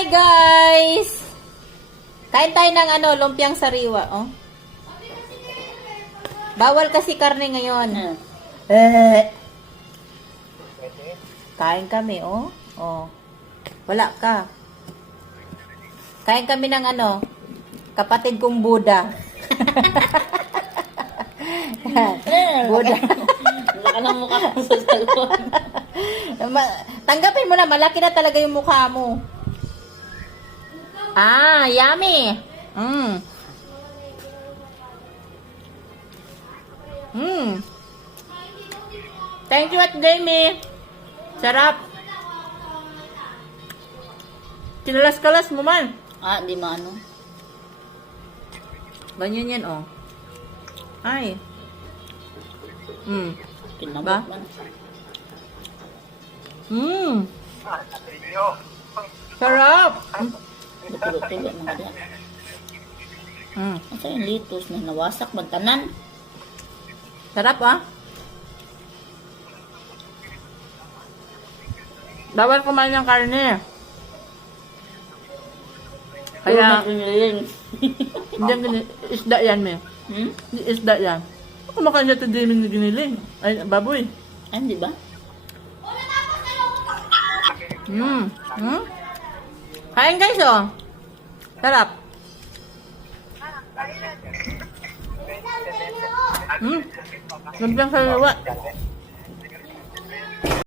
Hi guys! Kain tayo ng lumpiang sariwa, oh. Bawal kasi karne ngayon. Kain kami, oh. Oh. Wala ka. Kain kami ng kapatid kong Buddha. Buddha. Laka ng mukha ko sa salon. Tanggapin mo na, malaki na talaga yung mukha mo. Ah, yummy. Thank you at Jamie. Sarap. Kinalas-kalas mo man. Di maano. Ganyan yan, oh. Ay. Kinabot Ba? man. Sarap. Luto-luto mga diyan. Asa yung litos na nawasak magtanan. Sarap, ah. Bawal kumain ng karne. Kaya, hindi, isda yan, me. Isda yan. Kumakain niya ito din yung giniling. Ay, baboy. Ay, di ba? Kain guys, oh. Sarap. Lumpiang sariwa.